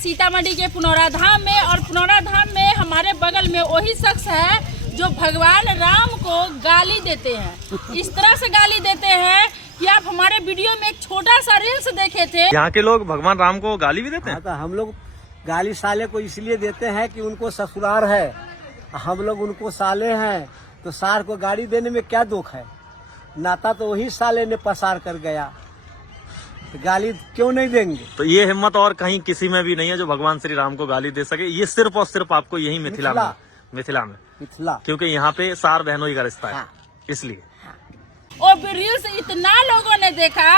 सीतामढ़ी के पुनौरा धाम में, और पुनौरा धाम में हमारे बगल में वही शख्स है जो भगवान राम को गाली देते हैं। इस तरह से गाली देते हैं कि आप हमारे वीडियो में एक छोटा सा रील्स देखे थे। यहाँ के लोग भगवान राम को गाली भी देते हैं। तो हम लोग गाली साले को इसलिए देते हैं कि उनको ससुराल है, हम लोग उनको साले हैं, तो सार को गाली देने में क्या दुख है। नाता तो वही साले ने पसार कर गया, तो गाली क्यों नहीं देंगे। तो ये हिम्मत और कहीं किसी में भी नहीं है जो भगवान श्री राम को गाली दे सके। ये सिर्फ और सिर्फ आपको यही मिथिला में, क्योंकि यहाँ पे सार बहनों का रिश्ता है, इसलिए। और रील्स इतना लोगों ने देखा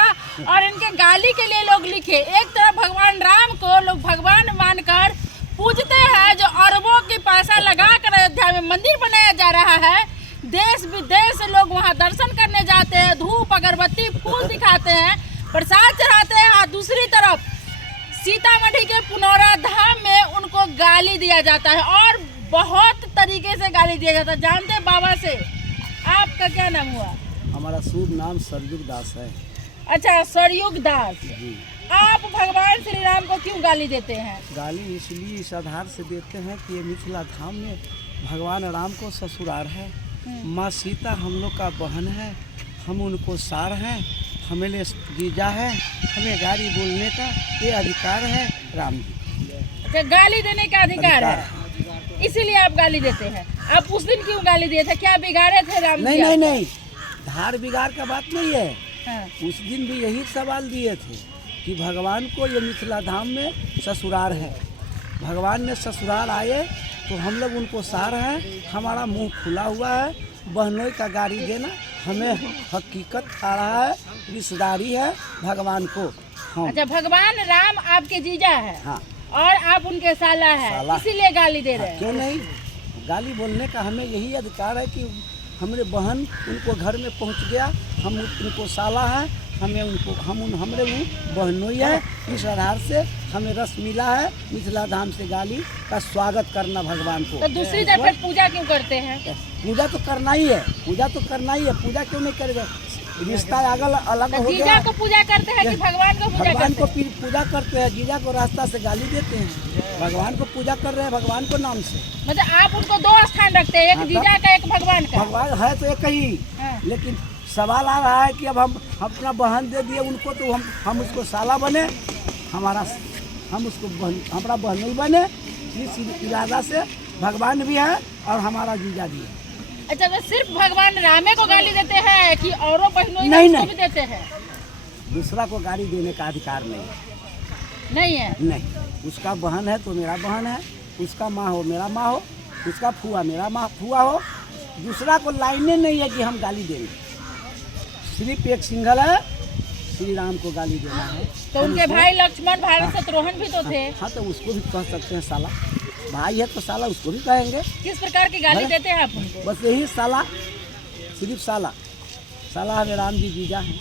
और इनके गाली के लिए लोग लिखे। एक तरफ भगवान राम को लोग भगवान मानकर पूजते हैं, जो अरबों की पैसा लगाकर अयोध्या में मंदिर बनाया जा रहा है। देश विदेश से लोग वहां दर्शन करने जाते हैं, धूप अगरबत्ती फूल दिखाते हैं, प्रसाद चढ़ाते हैं। और दूसरी तरफ सीतामढ़ी के पुनौरा धाम में उनको गाली दिया जाता है, और बहुत तरीके से गाली दिया जाता है। जानते हैं बाबा से, आपका क्या नाम हुआ? हमारा शुभ नाम सरयुग दास है। अच्छा, सरयुग दास जी। आप भगवान श्री राम को क्यों गाली देते हैं? गाली इसलिए इस आधार से देते हैं कि ये मिथिला धाम में भगवान राम को ससुराल है, माँ सीता हम लोग का बहन है, हम उनको सार हैं, हमें लिए जीजा है, हमें गाली बोलने का ये अधिकार है राम जी। अच्छा, गाली देने का अधिकार है, इसीलिए आप गाली देते हैं। आप उस दिन क्यों गाली दिए थे? क्या बिगाड़े थे राम जी? नहीं नहीं नहीं, धार बिगाड़ का बात नहीं है। हाँ। उस दिन भी यही सवाल दिए थे कि भगवान को ये मिथिला धाम में ससुराल है, भगवान ने ससुराल आए तो हम लोग उनको सार हैं, हमारा मुंह खुला हुआ है, बहनोई का गाड़ी देना हमें हकीकत आ रहा है, रिश्तेदारी है भगवान को हम। अच्छा, भगवान राम आपके जीजा है। हाँ। और आप उनके साला है, इसीलिए गाली दे रहे हैं। क्यों नहीं, गाली बोलने का हमें यही अधिकार है कि हमारे बहन उनको घर में पहुंच गया, हम उनको साला हैं, हमें उनको हमरे बहनोई है। इस आधार से हमें रस मिला है मिथिला धाम से गाली का स्वागत करना भगवान को। तो दूसरी तरफ पूजा क्यों करते हैं? पूजा तो करना ही है, पूजा तो करना ही है, पूजा क्यों नहीं करेगा। रिश्ता अलग हो गया। जीजा को पूजा करते हैं कि भगवान को पूजा भगवान करते को पूजा करते हैं, जीजा को रास्ता से गाली देते हैं, भगवान को पूजा कर रहे हैं भगवान को नाम से। मतलब आप उनको दो स्थान रखते हैं, एक जीजा का एक भगवान का। भगवान है तो एक ही, लेकिन सवाल आ रहा है कि अब हम अपना बहन दे दिए उनको, तो हम उसको साला बने, हम उसको हमारा बहन नहीं बने। इस इरादा से भगवान भी है और हमारा जीजा भी है। अच्छा, तो सिर्फ भगवान रामे को गाली देते हैं कि औरों बहनों को भी देते हैं? दूसरा को गाली देने का अधिकार नहीं है। नहीं, उसका बहन है तो मेरा बहन है, उसका माँ हो मेरा माँ हो, उसका फुआ मेरा माँ फुआ हो। दूसरा को लाइने नहीं है कि हम गाली देंगे, सिर्फ एक सिंगल है, श्री राम को गाली देना है। तो उनके भाई लक्ष्मण भारत शत्रुघ्न भी तो थे। हाँ, तो उसको भी कह सकते हैं साला, भाई है तो साला उसको भी कहेंगे। किस प्रकार की गाली देते हैं आप उनको? बस यही साला, सिर्फ साला हमें राम जी जीजा हैं,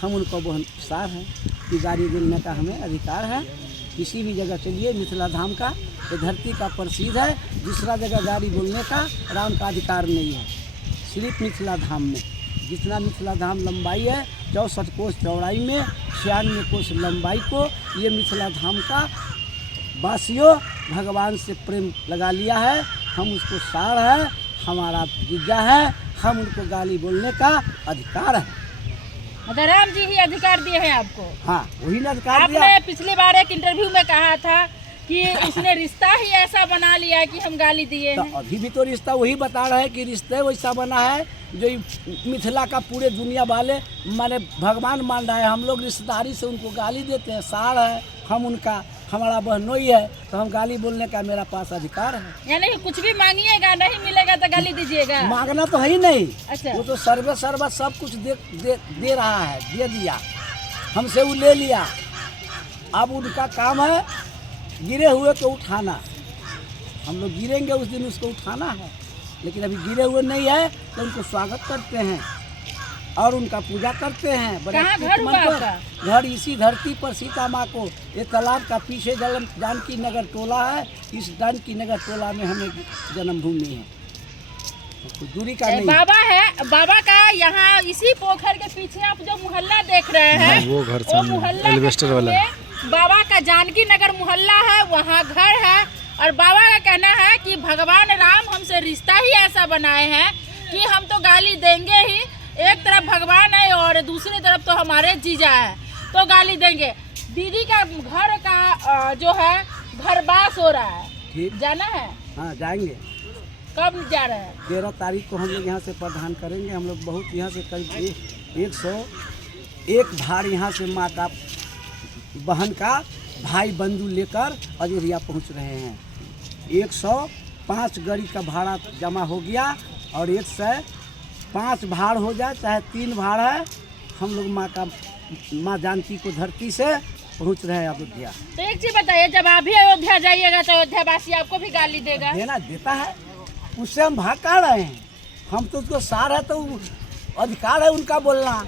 हम उनको बहुत सार हैं कि गाली देने का हमें अधिकार है। किसी भी जगह चलिए, मिथिला धाम का तो धरती का प्रसिद्ध है, दूसरा जगह गाली बोलने का राम का अधिकार नहीं है। सिर्फ मिथिला धाम में, जितना मिथिला धाम लंबाई है 64 कोस चौड़ाई में, 96 कोस लंबाई को ये मिथिला धाम का वासियों भगवान से प्रेम लगा लिया है। हम उसको सार है, हमारा जीजा है, हम उनको गाली बोलने का अधिकार है। मतलब राम जी ही अधिकार दिए हैं आपको? हाँ, वही ने अधिकार दिया। आपने पिछली बार एक इंटरव्यू में कहा था कि उसने रिश्ता ही ऐसा बना लिया है कि हम गाली दिए तो हैं। अभी भी तो रिश्ता वही बता रहे हैं कि रिश्ते वैसा बना है जो मिथिला का पूरे दुनिया वाले माने भगवान मान रहा है। हम लोग रिश्तेदारी से उनको गाली देते हैं, सार है हम उनका, हमारा बहनोई है, तो हम गाली बोलने का मेरा पास अधिकार है। यानी कुछ भी मांगिएगा, नहीं मिलेगा तो गाली दीजिएगा? मांगना तो है ही नहीं। अच्छा। वो तो सर्वे सर्वा सब कुछ दे रहा है, दे दिया हमसे, वो ले लिया। अब उनका काम है गिरे हुए को उठाना, हम लोग गिरेंगे उस दिन उसको उठाना है, लेकिन अभी गिरे हुए नहीं है तो उनको स्वागत करते हैं और उनका पूजा करते हैं। कहाँ घर हुआ आपका? घर इसी धरती पर सीता माँ को, ये तालाब का पीछे जानकी नगर टोला है, इस जानकी नगर टोला में हमें जन्मभूमि है, तो दूरी का नहीं। बाबा है, बाबा का यहाँ इसी पोखर के पीछे आप जो मोहल्ला देख रहे हैं, वो घर वो मोहल्ला एल्वेस्टर वाला बाबा का जानकी नगर मोहल्ला है, वहाँ घर है। और बाबा का कहना है कि भगवान राम हमसे रिश्ता ही ऐसा बनाए हैं कि हम तो गाली देंगे ही। एक तरफ भगवान है और दूसरी तरफ तो हमारे जीजा है, तो गाली देंगे। दीदी का घर का जो है घरवास हो रहा है, ठीक, जाना है? हाँ जाएंगे। कब जा रहे हैं? 13 तारीख को हम लोग यहाँ से प्रदान करेंगे। हम लोग बहुत यहाँ से करीब 101 भार यहाँ से माँ का बहन का भाई बंधु लेकर अयोध्या पहुँच रहे हैं। 105 गाड़ी का भाड़ा जमा हो गया और 105 भाड़ हो जाए चाहे 3 भाड़ है, हम लोग माँ जानकी को धरती से पहुँच रहे हैं अयोध्या। तो एक चीज बताइए, जब आप भी अयोध्या जाइएगा तो अयोध्या वासी आपको भी गाली देगा? देता है, उससे हम भाग का रहे हैं। हम तो उसको सार है तो अधिकार है उनका बोलना।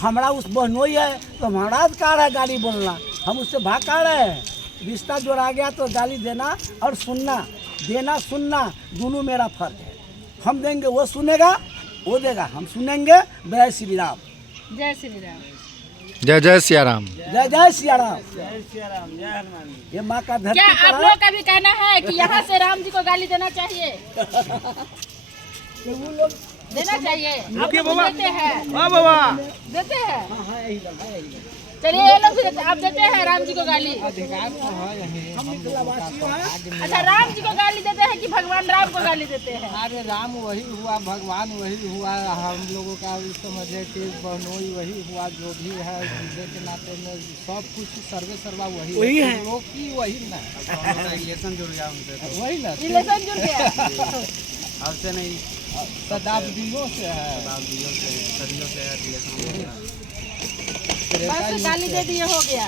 हमारा उस बहनोई है तो हमारा अधिकार है गाली बोलना। हम उससे भाग का रहे हैं। रिश्ता जोड़ा गया तो गाली देना और सुनना, देना सुनना दोनों मेरा फर्ज है। हम देंगे वो सुनेगा, वो देगा हम सुनेंगे। जय श्री राम। जय श्री राम। जय जय सिया राम। जय जय सिया राम। जय सिया राम, जय हनुमान जी। ये माँ का धरती क्या पर आप लोग का भी कहना है कि यहाँ से राम जी को गाली देना चाहिए? वो लोग देना चाहिए? आप लोग देते हैं? हाँ बाबा, देते हैं? चलिए ये लोग भी देते, आप देते हैं राम जी को गाली? अच्छा, राम जी को गाली देते हैं कि भगवान राम को गाली देते हैं? अरे राम वही हुआ, भगवान वही हुआ, हम लोगों का समझे कि बहनोई वही हुआ। जो भी है जिले के नाते में सब कुछ सर्वे सर्वा वही है। लोग की वही ना रिलेशन जुड़ गया उनसे, वही ना रिलेशन जुड़ गया। अब से नहीं, शताब्दियों से है, सदियों से रिलेशन। बस गाली दे दिए, हो गया।